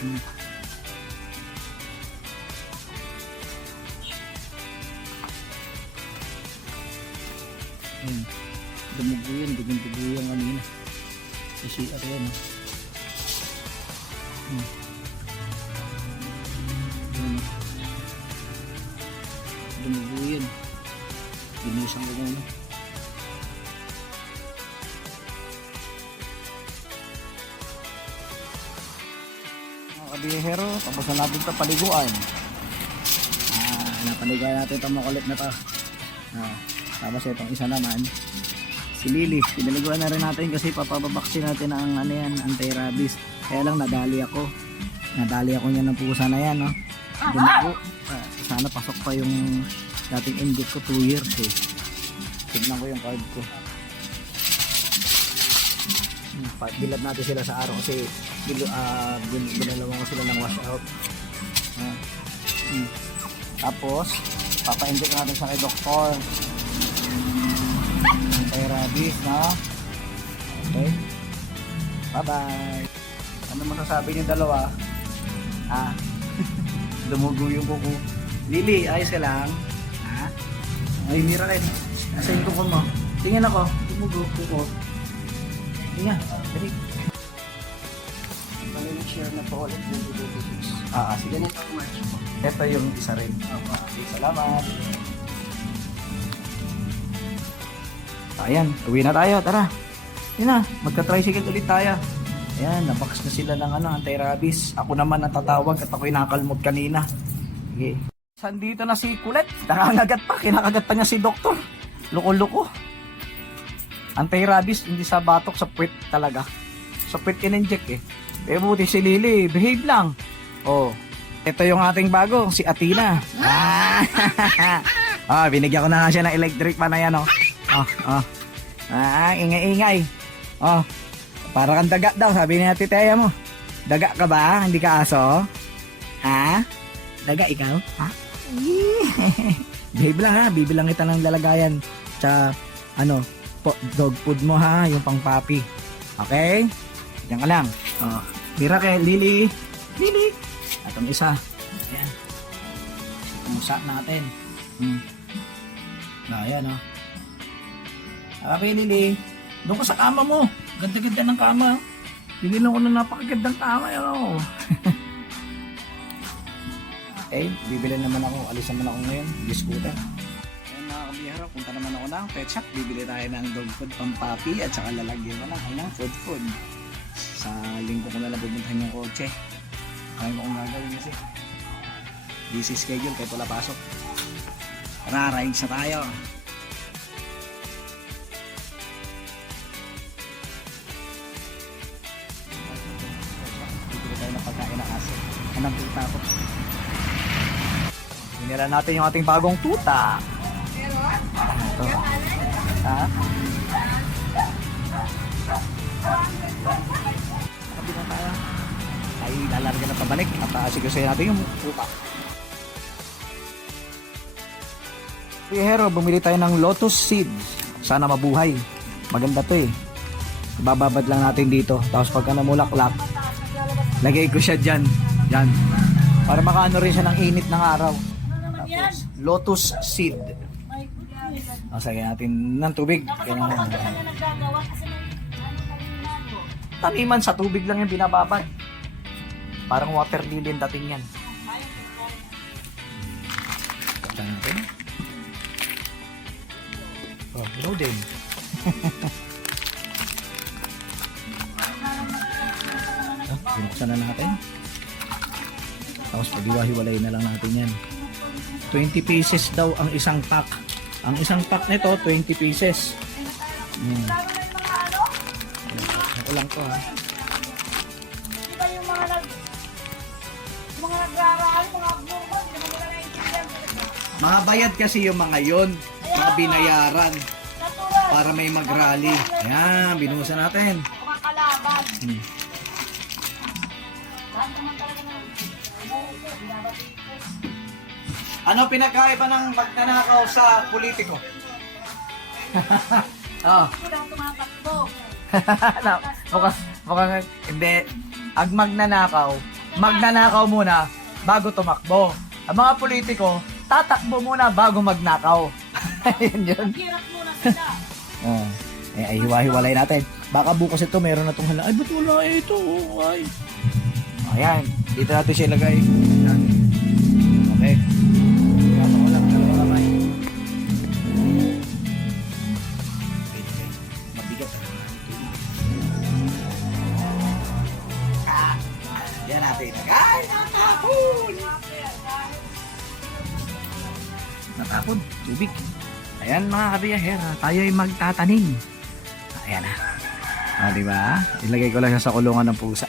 Ayun. Dumugo yan, dugo yan kanina. Kasi ako yan. Dumugo yan. Binisan ko muna. Mga kabihero, tapos na natin ito paliguan. Napaliguan natin ito makulit na ito. Tapos itong isa naman, si Lily, pinaliguan na rin natin kasi papababaksin natin ang ano yan, anti-rabies. Kaya lang nadali ako niya ng pusa na yan, no? Dumugo. Sana pasok pa yung dating inject ko 2 years eh. Tignan ko yung card ko. Bilad natin sila sa araw kasi binalawan ko sila ng washout. Tapos papa-inject natin sa kay doktor anti-rabies, no? Okay, bye bye. Ano masasabi niyo dalawa? Dumugo yung kuko. Lily, ayos ka lang? Ay, mira rin. Nasa yung kuko mo. Tingnan ako. Dumugo, kuko. Tingnan, dali. Share na po ulit yung dudududugs. Sige. Ganito ang merch po. Ito yung isa rin. Okay, salamat. Ayan, uwi na tayo. Tara. Yun na, magka-tricycle ulit tayo. Ayan, nabox na sila ng anti-rabies. Ako naman ang tatawag at ako'y nakakalmot kanina. Sige. Sandito na si Kulet. Nangangagat pa. Kinakagat pa niya si doktor. Loko-loko. Anti-rabies, hindi sa batok, sa puwet talaga. Sa puwet in-inject eh. Buti si Lily, behave lang. Ito yung ating bago, si Athena. Binigyan ko na nga siya ng electric pa na yan, ingay-ingay. Para kang daga daw, sabi ni Ate Teya mo. Daga ka ba? Hindi ka aso? Daga ikaw? Behave lang ha, bibilang kita ng lalagayan. Tsaka, dog food mo ha, yung pang papi. Okay? Diyan ka lang. Tira kay Lily. Lily. At ang isa. Ayan. Musa natin. Ayan Okay, Lily. Doon ka sa kama mo. Ganda-ganda ng kama. Binilang ko na napakagandang kama. Okay, bibili naman ako. Alis naman ako ngayon. Biskuta. Ayan mga kabiharo. Punta naman ako ng pet shop. Bibili tayo ng dog food pang papi at saka lalagyan mo ng food. Sa linggo ko na lang pupuntahan yung kotse. Kaya ko kung gagawin kasi busy schedule kahit wala pasok. Tara, rides na tayo. Bibili tayo ng pagkain ng aso. Anong tuta ko? Binila natin yung ating bagong tuta. Ito. Sabi na tayo ay lalarga na pabalik at asigusin natin yung pupa. Hero, bumili tayo ng lotus seeds. Sana mabuhay. Maganda to eh. Ibababad lang natin dito. Tapos pagka namulaklak, lagay ko siya dyan. Yan. Para makaano rin siya ng init ng araw. Tapos, lotus seed. Sagay natin ng tubig. Taniman sa tubig lang yung binababad. Parang water lily yung dating yan. Ganda natin. Hello din. Binuksan na natin. Tapos pag-iwahiwalay na lang natin yan. 20 pieces daw ang isang pack. Ang isang pack nito, 20 pieces. Ako lang to ha. Di ba yung mga nagraraan, mga bukod, di ba nila naiintindihan? Mga bayad kasi yung mga yon, mga binayaran para may mag-rally. Ayan, binuhusan natin. Mga kalaban. Lahat naman talaga ng Ano pinagkaiba ng pagnanakaw sa politiko? Walang tumatakbo. Mukhang hindi. Ang magnanakaw, magnanakaw muna bago tumakbo. Ang mga politiko, tatakbo muna bago magnakaw. Ayun yun. Hirap muna sila. Oh. Ay hiwa-hiwalay natin. Baka bukas ito, meron na itong hala. Ay, ba't wala ito? Oh, ay. Ayan. Dito natin siya ilagay. Ayan. Okay. Kaya mo lang, dalawa kamay. Okay. Mabigat. Yan natin ilagay. Natapon! Natapon. Tubig. Ayan mga kabiyahera, tayo ay magtatanim. Ayan na. Diba? Ilagay ko lang siya sa kulungan ng pusa.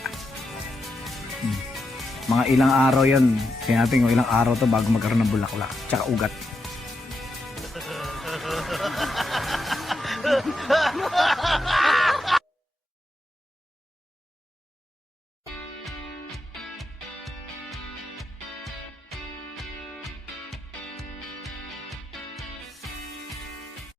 Mga ilang araw yan. Kaya natin kung ilang araw to bago magkaroon ng bulaklak. Tsaka ugat.